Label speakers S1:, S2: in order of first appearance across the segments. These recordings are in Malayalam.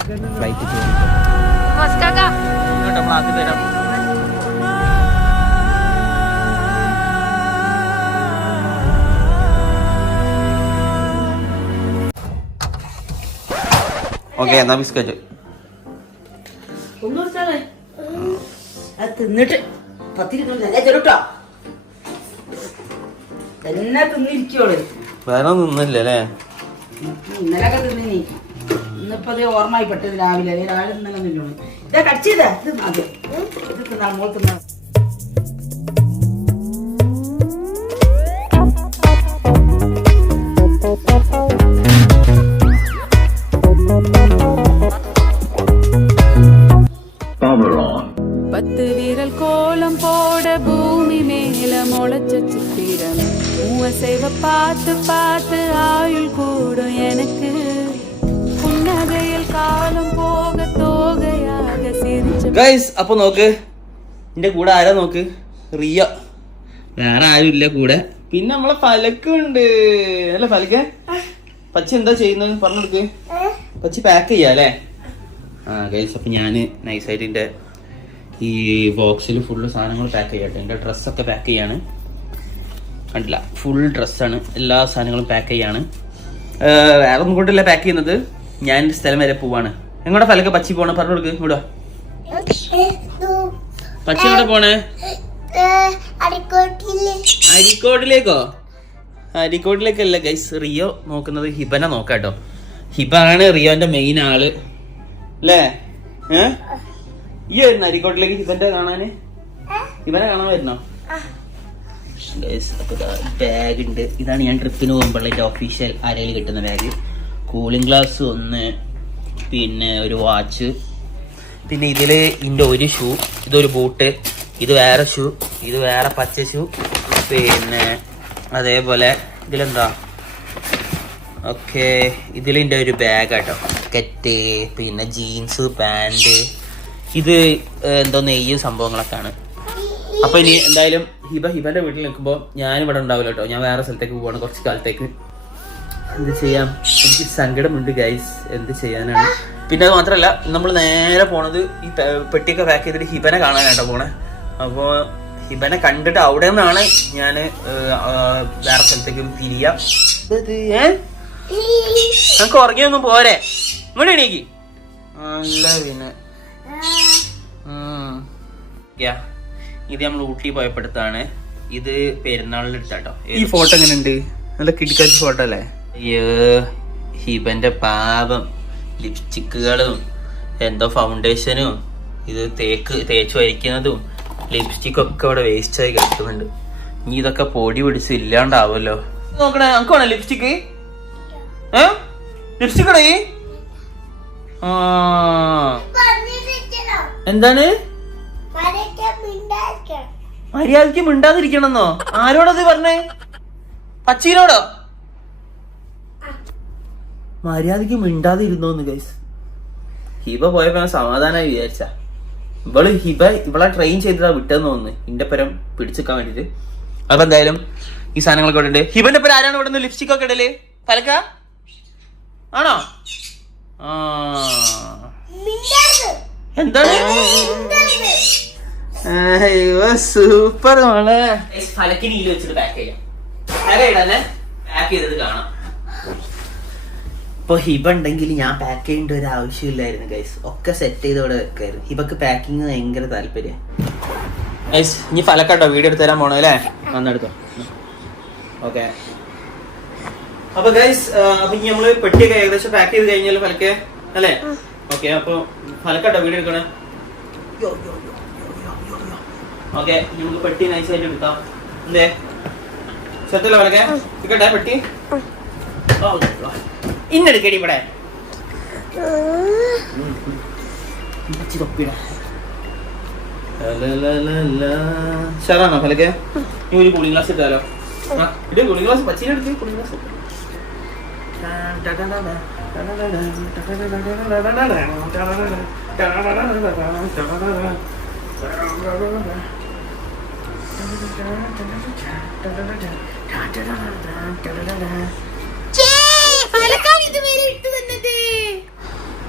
S1: ഫ്ലൈറ്റ് തരാം ഓക്കെ എന്നാ ബിസ്ക്കറ്റ്?
S2: തിന്നിട്ട് പത്തിരുന്ന് നല്ല ചെറുട്ടോ? തന്നെ തിന്നിരിക്കോൾ
S1: വേറെ നിന്നില്ല അല്ലേ
S2: ഇന്നലൊക്കെ തിന്നിനി. ഇന്നിപ്പോ അത് ഓർമ്മയിപ്പെട്ടത് രാവിലെ. രാവിലെ ഇന്നലെ നിന്നോളൂ. ഇതാ കടിച്ചതാ ഇത് അത് ഇത് തിന്നാ മോൾ തിന്നാ.
S1: ഗൈസ് അപ്പൊ നോക്ക്. എന്റെ കൂടെ ആരാ നോക്ക്? റിയ. വേറെ ആരും ഇല്ല കൂടെ. പിന്നെ നമ്മളെ ഫലക്കുണ്ട് അല്ല ഫലക്ക്? പച്ച എന്താ ചെയ്യുന്നത്? പറഞ്ഞു കൊടുക്ക് പച്ചി പാക്ക് ചെയ്യാ അല്ലേ? ആ ഗൈസ് അപ്പൊ ഞാൻ നൈസായിട്ട് എന്റെ ഈ ബോക്സിൽ ഫുള്ള് സാധനങ്ങൾ പാക്ക് ചെയ്യട്ടെ എന്റെ ഡ്രസ്സൊക്കെ പാക്ക് ചെയ്യാണ്. കണ്ടില്ല. ഫുൾ ഡ്രസ്സാണ് എല്ലാ സാധനങ്ങളും പാക്ക് ചെയ്യാണ്. വേറെ ഒന്നും കൊണ്ടല്ല പാക്ക് ചെയ്യുന്നത്. ഞാൻ സ്ഥലം വരെ പോവാണ്. എങ്ങോട്ടാ ഫലക്ക് പച്ചി പോണേ പറഞ്ഞു കൊടുക്ക് ഇങ്ങോട്ടാ പച്ച എവിടെ പോണേ അരിക്കോട്ടിലേക്കോ? അരിക്കോട്ടിലേക്കല്ല ഗൈസ് റിയോ നോക്കുന്നത് ഹിബനെ നോക്കാട്ടോ. ഹിബ ആണ് റിയോന്റെ മെയിൻ ആൾ. അല്ലേ ഏ? ഈ വരുന്ന അരിക്കോട്ടിലേക്ക് ഹിബന്റെ കാണാന്? ഹിബനെ കാണാൻ വരുന്നോ? ബാഗ് ഉണ്ട്. ഇതാണ് ഞാൻ ട്രിപ്പിന് പോകുമ്പോൾ എന്റെ ഒഫീഷ്യൽ അരയിൽ കിട്ടുന്ന ബാഗ് കൂളിംഗ് ഗ്ലാസ് ഒന്ന് പിന്നെ ഒരു വാച്ച് പിന്നെ ഇതിൽ ഇതിന്റെ ഒരു ഷൂ ഇതൊരു ബൂട്ട് ഇത് വേറെ ഷൂ ഇത് വേറെ പച്ച ഷൂ പിന്നെ അതേപോലെ ഇതിലെന്താ? ഓക്കെ ഇതിലിന്റെ ഒരു ബാഗ് കേട്ടോ കെറ്റ് പിന്നെ ജീൻസ് പാന്റ് ഇത് എന്തോ നെയ്യ് സംഭവങ്ങളൊക്കെയാണ്. അപ്പോൾ ഇനി എന്തായാലും ഹിബ ഹിബന്റെ വീട്ടിൽ നിൽക്കുമ്പോൾ ഞാനിവിടെ ഉണ്ടാവില്ല കേട്ടോ. ഞാൻ വേറെ സ്ഥലത്തേക്ക് പോവാണ് കുറച്ച് കാലത്തേക്ക്. എന്ത് ചെയ്യാം? എനിക്ക് സങ്കടമുണ്ട് ഗൈസ് എന്ത് ചെയ്യാനാണ്? പിന്നെ അത് മാത്രമല്ല നമ്മൾ നേരെ പോണത് ഈ പെട്ടിയൊക്കെ പാക്ക് ചെയ്തിട്ട് ഹിബനെ കാണാനായിട്ടാണ് പോണേ. അപ്പോൾ ഹിബനെ കണ്ടിട്ട് അവിടെ നിന്നാണ് ഞാൻ വേറെ സ്ഥലത്തേക്ക് തിരിയാ. നമുക്ക് ഉറങ്ങിയൊന്നും പോരെ. ഇവിടെ എണീക്ക്. അല്ല പിന്നെ. ഇത് നമ്മൾ ഊട്ടി പോയപ്പെടുത്താണ്. ഇത് പെരുന്നാളിന് എടുത്താട്ടോ ഈ ഫോട്ടോ എങ്ങനെയുണ്ട്? നല്ല കിടിക്കാച്ച ഫോട്ടോ അല്ലേ? അയ്യോ ഹിബന്റെ പാപം. ലിപ്സ്റ്റിക്കുകളും എന്തോ ഫൗണ്ടേഷനും ഇത് തേക്ക് തേച്ച് വരയ്ക്കുന്നതും ലിപ്സ്റ്റിക് ഒക്കെ ഇവിടെ വേസ്റ്റ് ആയി കിടക്കുന്നുണ്ട്. ഇനി ഇതൊക്കെ പൊടി പിടിച്ച് ഇല്ലാണ്ടാവുമല്ലോ. നോക്കണേ നമുക്ക് വേണോ ലിപ്സ്റ്റിക്ക് ലിപ്സ്റ്റിക് ആ. എന്താണ്? മര്യാദയ്ക്ക് മിണ്ടാതിരിക്കണമെന്നോ? ആരോടത് പറഞ്ഞേ? പച്ചീനോടോ? മര്യാദയ്ക്ക് മിണ്ടാതിരുന്നോന്ന് ഗൈസ് ഹിബ പോയപ്പോ സമാധാനമായി വിചാരിച്ച. ഇവൾ ഹിബ ഇവളെ ട്രെയിൻ ചെയ്തതാ വിട്ടെന്ന് തോന്നുന്നു. ഇന്റെ പരം പിടിച്ചെക്കാൻ വേണ്ടിട്ട്. അപ്പൊ എന്തായാലും ഈ സാധനങ്ങളൊക്കെ ഇവിടെ ഉണ്ട് ഹിബന്റെ പേര് ആരാണ് ഇവിടെ നിന്ന് ലിപ്സ്റ്റിക് ഒക്കെ ഇടൽ? പലക്ക ആണോ? ആ. എന്താണ്? അയ്യോ സൂപ്പർ മോളെ. ഫലക്കിന് വെച്ചിട്ട് പാക്ക് ചെയ്യാം. ഫല പാക്ക് ചെയ്തത് കാണാം. ഇപ്പൊ ഹിബ ഉണ്ടെങ്കിൽ ഞാൻ പാക്ക് ചെയ്യേണ്ട ഒരു ആവശ്യമില്ലായിരുന്നു ഗൈസ് ഒക്കെ സെറ്റ് ചെയ്ത് ഇവിടെ വെക്കായിരുന്നു. ഹിബക്ക് പാക്കിങ് ഭയങ്കര താല്പര്യം. ഗൈസ് ഇനി ഫലക്കാട്ടോ. വീഡിയോ എടുത്ത് തരാൻ പോണോ അല്ലേ വന്നെടുത്തോ ഓക്കെ അപ്പൊ ഗൈസ് അപ്പൊ ഇനി നമ്മൾ പെട്ടിയൊക്കെ ഏകദേശം പാക്ക് ചെയ്ത് കഴിഞ്ഞാൽ ഫലക്കെ? അല്ലേ? ഓക്കെ അപ്പൊ ഫലക്കാട്ടോ വീഡിയോ എടുക്കണേ? ഓക്കെ നമുക്ക് പെട്ടി നൈസായിട്ട് എടുക്കാം. എന്തേ? സെറ്റല്ല ഫലക്കെ? ഇക്കട്ടെ പെട്ടി? ഇന്നെടുക്കടി ഇവിടെ. ഷറാണോ ഫലക്കെ നീ ഒരു കൂളിംഗ് ഗ്ലാസ് ഇട്ടാലോ? ആ, ഇട് കൂളിംഗ് ഗ്ലാസ് പച്ചീനെ എടുത്ത് കൂളിംഗ് ഗ്ലാസ്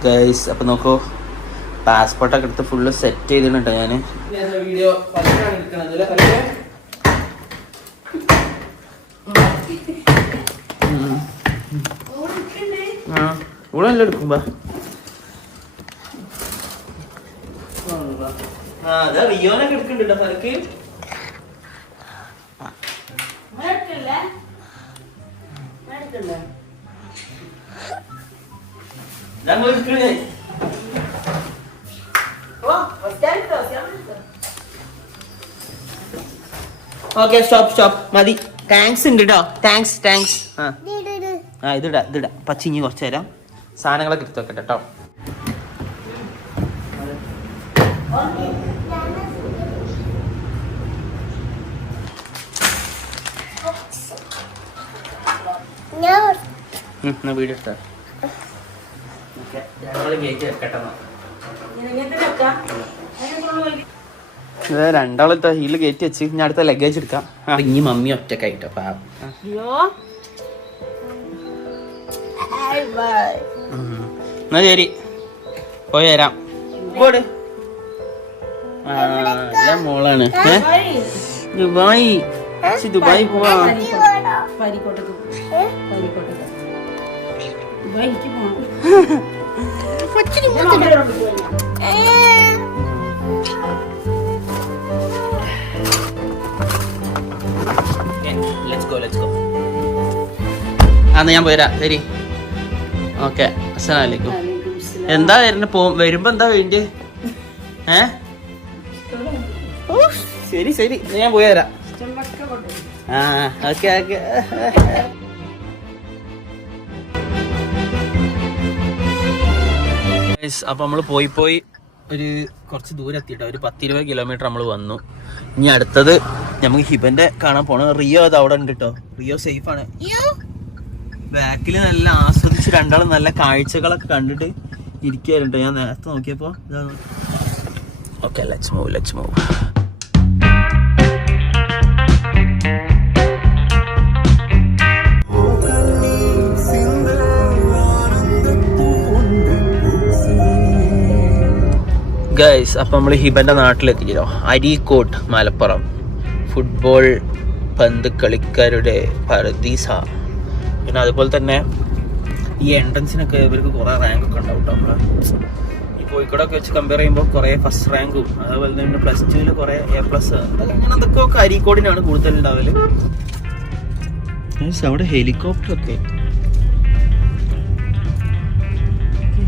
S1: ഗൈസ് അപ്പൊ നോക്കൂ. പാസ്പോർട്ടൊക്കെ എടുത്ത് ഫുള്ള് സെറ്റ് ചെയ്തിട്ടുണ്ട് ഞാൻ വീഡിയോ ഇവിടെ നല്ല എടുക്കും ബാ ആ അതാ റിയോനൊക്കെ എടുക്കുന്നുണ്ടോ ഫലക്ക് ഞങ്ങൾ ഓക്കെ സ്റ്റോപ്പ് സ്റ്റോപ്പ് മതി. താങ്ക്സ് ഉണ്ട് കേട്ടോ താങ്ക്സ് താങ്ക്സ് ആ. ആ ഇതിടാ ഇതിടാ. പച്ചിങ്ങി കുറച്ച് തരാം സാധനങ്ങളൊക്കെ എടുത്തു വെക്കട്ടെ കേട്ടോ വീഡിയോ എടുത്താ ഞങ്ങൾ വെക്കട്ടെ രണ്ടാളത്തെ ഹീൽ കയറ്റി വെച്ച് ഞാൻ അടുത്ത ലഗേജ് എടുക്കാം ഇനി മമ്മി ഒറ്റക്കായിട്ടോ. ഉം. എന്നാ ശരി പോയി വരാം പോട് മോളാണ് ദുബായി ദുബായ് പോവാ
S2: ദുബായിക്ക്
S1: ലെറ്റ്സ് ഗോ ലെറ്റ്സ് ഗോ അന്ന് ഞാൻ പോരാ ശരി. ഓക്കെ അസ്സലാമലൈക്കും എന്താ വരുന്ന? പോ വരുമ്പോ എന്താ വേണ്ടി ഏ? ശരി ശരി. ഞാൻ പോയി തരാം. ആ ഓക്കെ ഓക്കെ. അപ്പൊ നമ്മൾ പോയി പോയി ഒരു കുറച്ച് ദൂരം എത്തിയിട്ട്. ഒരു പത്തിരുപത് കിലോമീറ്റർ നമ്മൾ വന്നു. ഇനി അടുത്തത് നമുക്ക് ഹിബന്റെ കാണാൻ പോണ റിയോ അത് അവിടെ ഉണ്ട് കേട്ടോ റിയോ സേഫ് ആണ്. ബാക്കിൽ നല്ല ആസ്വദിച്ച് രണ്ടാളും നല്ല കാഴ്ചകളൊക്കെ കണ്ടിട്ട് ഇരിക്കാറുണ്ട് ഞാൻ നേരത്തെ നോക്കിയപ്പോ okay let's move let's move guys അപ്പം നമ്മൾ ഹിബന്റെ നാട്ടിലെത്തിയല്ലോ അരീക്കോട്ട് മലപ്പുറം. ഫുട്ബോൾ പന്ത് കളിക്കാരുടെ പരദീസ. പിന്നെ അതുപോലെ തന്നെ ഈ എൻട്രൻസിനൊക്കെ ഇവർക്ക് കുറേ റാങ്ക് ഒക്കെ ഉണ്ടാവും കേട്ടോ ഈ കോഴിക്കോടൊക്കെ വെച്ച് കമ്പയർ ചെയ്യുമ്പോൾ കുറേ ഫസ്റ്റ് റാങ്കും അതുപോലെ തന്നെ പ്ലസ് ടുവിൽ കുറേ എ പ്ലസ് അങ്ങനെ അതൊക്കെ അരീക്കോടിനാണ് കൂടുതൽ ഉണ്ടാവൽ. അവിടെ ഹെലികോപ്റ്റർ ഒക്കെ.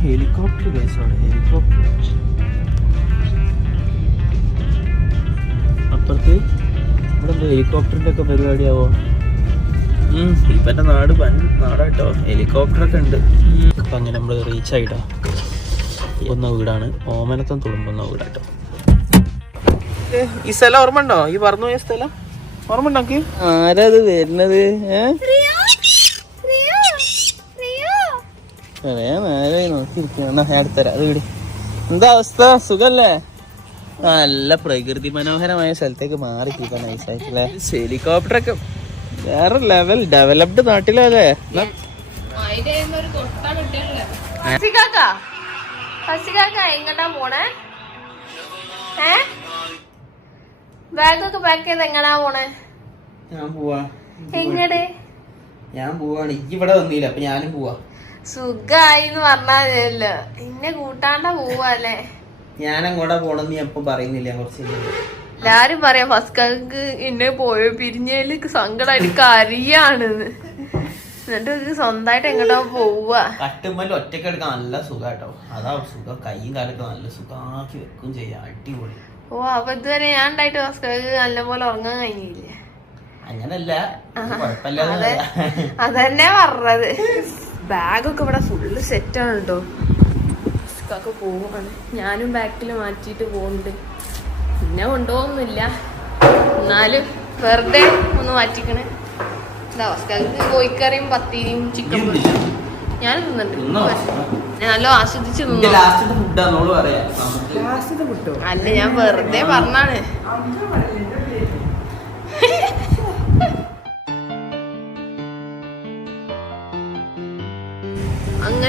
S1: ഹെലികോപ്റ്റർ ഗൈസ് അവിടെ ഹെലികോപ്റ്റർ അപ്പുറത്ത് ഇവിടെ എന്തോ ഹെലികോപ്റ്ററിന്റെ ഒക്കെ പരിപാടിയാവോ? ഇപ്പന്റെ നാട് വൻ നാടാട്ടോ ഹെലികോപ്റ്റർ ഒക്കെ ഉണ്ട്. അപ്പൊ അങ്ങനെ നമ്മൾ റീച്ച് ആയിട്ടോ. ഒന്ന വീടാണ്. ഓമനത്തം തുളുമ്പുന്ന വീടാട്ടോ. ഈ സ്ഥലം ഓർമ്മ ഉണ്ടോ? ഈ പറഞ്ഞു പോയ സ്ഥലം? ഓർമ്മ ഉണ്ടാക്കി ആരാ ഇത് വരുന്നത്? നോക്കിയിരിക്കുന്ന അടുത്തരാ അത് വീട്. എന്താ അവസ്ഥ? സുഖല്ലേ? നല്ല പ്രകൃതി മനോഹരമായ സ്ഥലത്തേക്ക് മാറി കിട്ടാൻ നൈസായിട്ടില്ലേ ഹെലികോപ്റ്റർ ഒക്കെ. വേറെ ലെവൽ ഡെവലപ്ഡ് നാട്ടിലല്ലേ എന്നാ
S3: എങ്ങട്ടാ പോണേ? ഏ? ബാഗൊക്കെ പാക്ക് ചെയ്ത് എങ്ങനാ പോണേ?
S1: ഞാൻ പോവാ.
S3: എങ്ങട്?
S1: ഞാൻ പോവാണ്. ഈ ഇവിടെ വന്നില്ല അപ്പൊ ഞാനും പോവാ.
S3: സുഖായി എന്ന് പറഞ്ഞാലല്ലോ എന്നെ കൂട്ടാണ്ട പോവല്ലേ
S1: ഞാൻ അങ്ങോട്ടാ പോണെന്ന് ഞാൻ ഇപ്പൊ പറയുന്നില്ല കുറച്ച്.
S3: എല്ലാരും പറയാം ഫസ്കക്ക് എന്നെ പോയോ? പിരിഞ്ഞേൽ സങ്കടമായിട്ട് കരിയാണ് എന്നിട്ട് ഇത് സ്വന്തമായിട്ട് എങ്ങോട്ടാ പോവുക?
S1: ഒറ്റയ്ക്ക് എടുക്കാൻ നല്ല സുഖാട്ടോ. അതാ സുഖം. കൈയും കാലൊക്കെ നല്ല സുഖമാക്കി വെക്കും ചെയ്യാം. അടിപൊളി.
S3: ഓ അപ്പൊ ഇതുവരെ ഞാൻ ഉണ്ടായിട്ട് ഫസ്റ്റ് ഫസ്കക്ക് നല്ലപോലെ ഉറങ്ങാൻ കഴിഞ്ഞില്ല?
S1: അങ്ങനല്ല.
S3: അതന്നെ പറഞ്ഞത്. ബാഗൊക്കെ ഇവിടെ ഫുള്ള് ആണ് കേട്ടോ ഫസ്കൊക്കെ പോവുകയാണ്. ഞാനും ബാക്കിൽ മാറ്റിയിട്ട് പോകുന്നുണ്ട് പിന്നെ കൊണ്ടുപോകുന്നില്ല. എന്നാലും വെറുതെ ഒന്ന് മാറ്റിക്കണേ. അവസ്ഥ കോഴിക്കറിയും പത്തിരിയും ചിക്കൻ ഞാൻ തിന്നിട്ടുണ്ട്. ഞാൻ നല്ല ആസ്വദിച്ച് തിന്നു അല്ല ഞാൻ വെറുതെ പറഞ്ഞാണ്.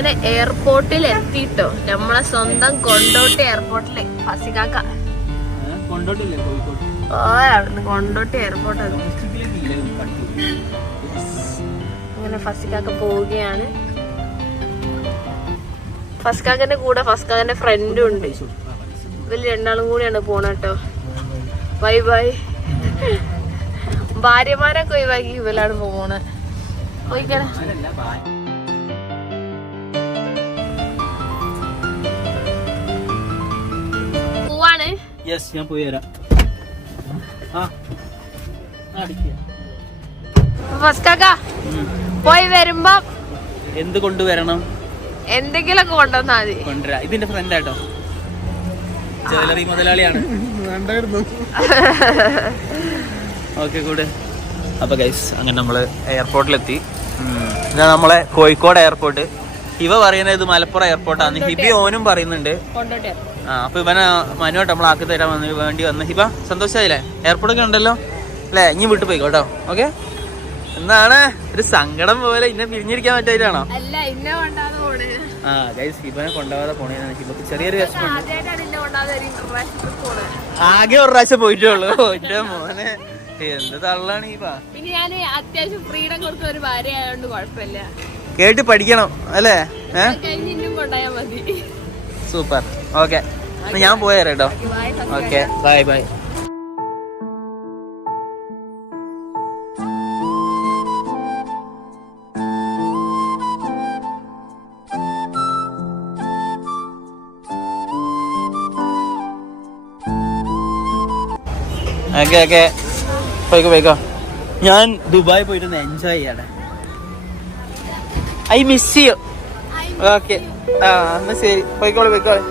S3: അങ്ങനെ എയർപോർട്ടിൽ എത്തിട്ടോ. നമ്മളെ സ്വന്തം കൊണ്ടോട്ടി എയർപോർട്ടിൽ ഫസിക്കാക്ക ഓ അവിടുന്ന് കൊണ്ടോട്ടി എയർപോർട്ട് അങ്ങനെ ഫസിക്കാക്ക പോവുകയാണ്. ഫസ്കാക്കന്റെ കൂടെ ഫസ്കാക്കന്റെ ഫ്രണ്ടും ഉണ്ട്. ഇവർ രണ്ടാളും കൂടിയാണ് പോണട്ടോ ബൈ ബൈ. ഭാര്യമാരൊക്കെ ഒഴിവാക്കി ഇവലാണ് പോണേ. പോയിക്കണേ
S1: യെസ് ഞാൻ പോയി വരാം. ആ അടിക്കുക
S3: പോയി വരുമ്പോ
S1: എന്ത് കൊണ്ടുവരണം
S3: എന്തെങ്കിലും കൊണ്ടുവന്നാ മതി.
S1: കൊണ്ടുവരാ. ഇതിന്റെ ഫ്രണ്ട് ആട്ടോ. ജ്വല്ലറി മുതലാളിയാണ്. ഓക്കെ കൂടെ. അപ്പൊ ഗൈസ് അങ്ങനെ നമ്മൾ എയർപോർട്ടിലെത്തി. ഇതാ നമ്മളെ കോഴിക്കോട് എയർപോർട്ട് ഇവ പറയുന്നത് ഇത് മലപ്പുറം എയർപോർട്ടാണ് ഹിബി ഓനും പറയുന്നുണ്ട്.
S3: കൊണ്ടോട്ടെ.
S1: ആ അപ്പൊ ഇവനെ മനുവായിട്ട് നമ്മൾ ആക്കി തരാൻ വന്ന് വേണ്ടി വന്ന്. ഹിബ സന്തോഷമായില്ലേ എയർപോർട്ടൊക്കെ ഉണ്ടല്ലോ? അല്ലേ ഇനി വീട്ടിൽ പോയിക്കോട്ടോ ഓക്കെ എന്താണ്? ഒരു സങ്കടം പോലെ ഇന്നെ പിരിഞ്ഞിരിക്കാൻ പറ്റായിട്ടാണോ? ആ ഗൈസ് ഹിബനെ കൊണ്ടുപോകാതെ ഹിബക്ക് ചെറിയൊരു
S3: പോണേ.
S1: ആകെ ഒരു പ്രാവശ്യം പോയിട്ടുള്ളൂ. എന്റെ മോനെ. എന്ത് തള്ളാണ് ഈ പാ
S3: പിന്നെ ഞാൻ അത്യാവശ്യം ഫ്രീഡം കൊടുത്ത ഒരു ഭാര്യ ആയതുകൊണ്ട് കുഴപ്പമില്ല.
S1: കേട്ട് പഠിക്കണം അല്ലേ?
S3: ഏഹ് കൊണ്ടായാ മതി.
S1: സൂപ്പർ. ഓക്കെ. ഞാൻ പോയാ കേട്ടോ okay bye bye okay okay. പോയിക്കോ പോയിക്കോ. ഞാൻ ദുബായ് പോയിട്ട് എൻജോയ് ചെയ്യണേ ഐ മിസ് യു ഓക്കെ ആ എന്നാ ശരി. പോയിക്കോളെ പോയിക്കോളെ.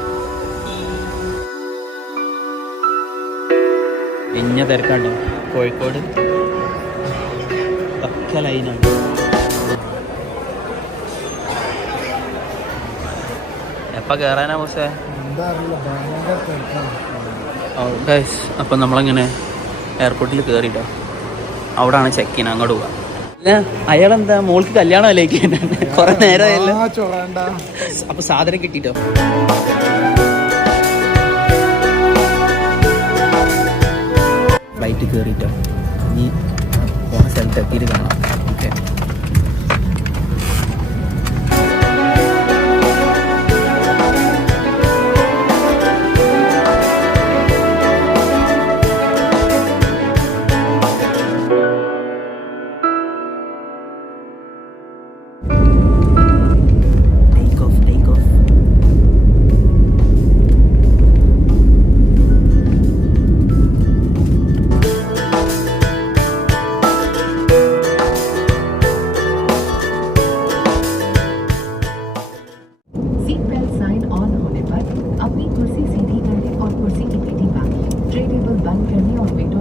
S1: ഇഞ്ഞ തിരക്കാണ്ടോ കോഴിക്കോട്. പക്ക ലൈനാണ് എപ്പ കേറാനാ ബോസേ ഗൈസ് അപ്പം നമ്മളങ്ങനെ എയർപോർട്ടിൽ കയറിട്ടോ അവിടാണ് ചെക്ക് ഇൻ അങ്ങോട്ട് പോവാ. അല്ല അയാളെന്താ? മോൾക്ക് കല്യാണം അല്ലേക്ക് കൊറേ നേരമായല്ലോ. അപ്പൊ സാധനം കിട്ടിട്ടോ? ഫ്ലൈറ്റ് കേറിട്ടോ. നീ പോണ സ്ഥലത്ത് എത്തിയിട്ട് കാണാം.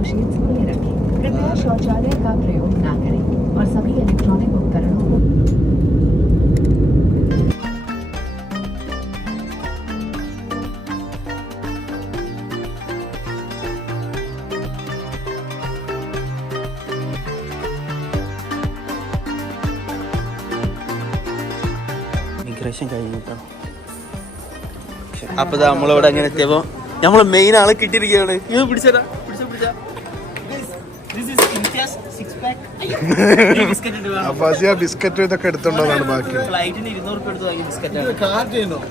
S4: करने और विंडो शेड्स खुले रखें कृपया शौचालय का प्रयोग ना करें और सभी इलेक्ट्रॉनिक उपकरणों को
S1: ഇമിഗ്രേഷൻ കഴിഞ്ഞു കേട്ടോ അപ്പൊ ദാ നമ്മളിവിടെ അങ്ങനെ എത്തിയപ്പോ നമ്മള് മെയിൻ ആളെ കിട്ടിയിരിക്കുകയാണ് ഇത് പിടിച്ചതാ പിടിച്ച പിടിച്ച
S5: അപ്പാസിയ ബിസ്ക്കറ്റ് ഇതൊക്കെ എടുത്തോണ്ടാണ് ബാക്കി
S1: ഫ്ലൈറ്റിന് ഇരുന്നൂറ് രൂപ എടുത്ത് വാങ്ങിയ ബിസ്ക്കറ്റാണ്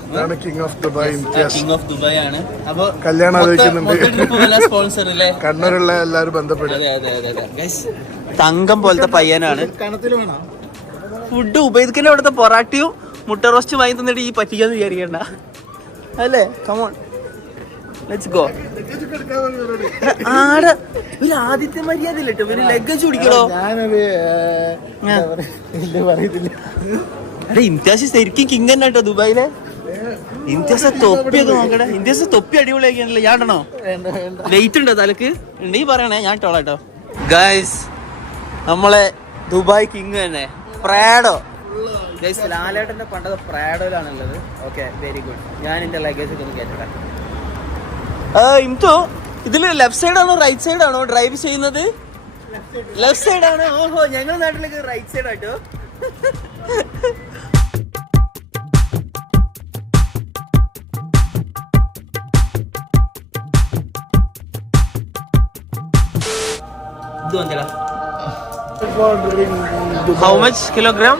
S5: ഇതാണ് king of Dubai
S1: king of Dubai ആണ് അപ്പൊ
S5: കല്യാണം ആലോചിക്കുന്നുണ്ട്.
S1: സ്പോൺസർ അല്ലേ
S5: കണ്ണൂരുള്ള എല്ലാരും ബന്ധപ്പെടും
S1: അതെ അതെ അതെ അതെ തങ്കം പോലത്തെ പയ്യനാണ് ഫുഡ് ഉപയോഗിക്കുന്ന അവിടുത്തെ പൊറാട്ടിയും മുട്ട റോസ്റ്റ് വാങ്ങി തന്നിട്ട് ഈ പറ്റിക്കാന്ന് വിചാരിക്കണ്ട അല്ലേ കമോൺ ലെറ്റ്സ് ഗോ ആടെ ഒരു ആദ്യത്തെ മര്യാദ ഇല്ല കേട്ടോ ഇവർ ലഗേജ് പിടിക്കണോ അതെ ഇംതിയാസ് ശരിക്കും കിങ് തന്നെ കേട്ടോ ദുബായിലെ. ഇംതിയാസ് തൊപ്പിയൊക്കെ നോക്കണേ ഇംതിയാസ് തൊപ്പി അടിപൊളിയാക്കിയാണല്ലോ. ഞാൻ ഇടണോ വെയിറ്റ് ഉണ്ടോ തലക്ക്? ഉണ്ടെങ്കിൽ പറയണേ. ഞാൻ ഇട്ടോളാം കേട്ടോ. ഗൈസ് നമ്മളെ ദുബായ് കിങ് തന്നെ. പ്രാഡോ. ഗൈസ് ലാലേട്ടന്റെ പണ്ടത് പ്രാഡോയിലാണുള്ളത്. ഓക്കെ വെരി ഗുഡ് ഞാൻ എന്റെ ലഗേജ് ഒക്കെ ഒന്ന് ഏ ഇംതോ. ഇതിൽ ലെഫ്റ്റ് സൈഡാണോ റൈറ്റ് സൈഡാണോ ഡ്രൈവ് ചെയ്യുന്നത്? ലെഫ്റ്റ് സൈഡാണ് ഓഹോ ഞങ്ങൾ നാട്ടിലേക്ക് റൈറ്റ് സൈഡാട്ടോ ഇത് വന്നില്ല. How much kilogram?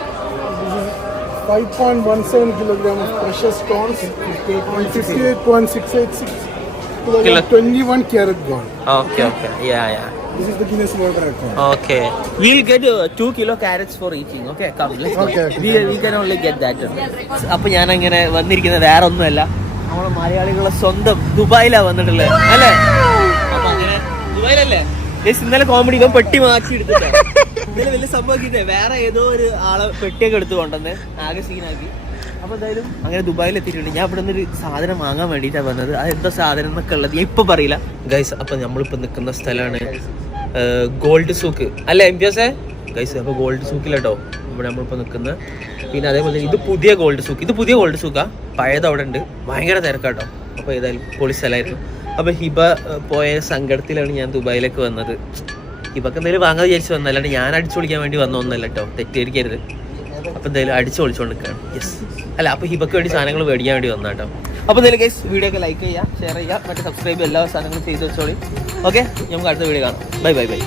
S5: 5.17 kilogram of precious stones, 58.686 21 carat gold. This is the Guinness World Record. Okay, okay.
S1: We can only get that അപ്പൊ ഞാൻ അങ്ങനെ വന്നിരിക്കുന്നത് വേറെ ഒന്നുമല്ല നമ്മളെ മലയാളികളുടെ സ്വന്തം ദുബായിലാ വന്നിട്ടുള്ളത്. അല്ലേ? അപ്പൊ അങ്ങനെ ദുബായിലല്ലേ? ഇന്നലെ കോമഡി ഇവൻ പെട്ടി മാറ്റി എടുത്തിട്ടാ. ഇന്നലെ വലിയ സംഭവം വേറെ ഏതോ ഒരു ആളെ പെട്ടിയൊക്കെ എടുത്തു കൊണ്ടുവന്ന് ആകെ സീനാക്കി അപ്പൊ എന്തായാലും അങ്ങനെ ദുബായിൽ എത്തിയിട്ടുണ്ട്. ഞാൻ ഇവിടെ നിന്നൊരു സാധനം വാങ്ങാൻ വേണ്ടിയിട്ടാണ് വന്നത്. അത് എന്താ സാധനം എന്നൊക്കെ ഉള്ളത് ഞാൻ ഇപ്പൊ പറയില്ല. ഗൈസ് അപ്പൊ നമ്മളിപ്പോ നിൽക്കുന്ന സ്ഥലമാണ് ഗോൾഡ് സൂക്ക് അല്ലേ എം പി എസ് ഗൈസ് അപ്പൊ ഗോൾഡ് സൂക്കിലാട്ടോ ഇവിടെ നമ്മളിപ്പോ നിൽക്കുന്നത് പിന്നെ അതേപോലെ ഇത് പുതിയ ഗോൾഡ് സൂക്ക് ഇത് പുതിയ ഗോൾഡ് സൂക്കാ പഴയത് അവിടെ ഉണ്ട്. ഭയങ്കര തിരക്കാട്ടോ അപ്പൊ ഏതായാലും പൊളി സ്ഥലമായിരുന്നു. അപ്പൊ ഹിബ പോയ സങ്കടത്തിലാണ് ഞാൻ ദുബായിലേക്ക് വന്നത്. ഹിബക്ക് എന്തെങ്കിലും വാങ്ങാൻ വിചാരിച്ചു വന്നല്ലാണ്ട് ഞാൻ അടിച്ചു പൊളിക്കാൻ വേണ്ടി വന്ന ഒന്നല്ല കേട്ടോ. തെറ്റിദ്ധരിക്കരുത്. അപ്പൊ എന്തായാലും അടിച്ചു പൊളിച്ചോണ്ടിരിക്കുകയാണ്. യെസ് അല്ല അപ്പൊ ഹിബക്ക് വേണ്ടി സാധനങ്ങൾ മേടിക്കാൻ വേണ്ടി വന്ന കേട്ടോ അപ്പൊ എന്തായാലും ഗൈസ് വീഡിയോ ഒക്കെ ലൈക്ക് ചെയ്യുക ഷെയർ ചെയ്യുക മറ്റേ സബ്സ്ക്രൈബ് എല്ലാ സാധനങ്ങളും ചെയ്ത് വെച്ചോളി. ഓക്കെ നമുക്ക് അടുത്ത വീഡിയോ കാണാം. Bye bye bye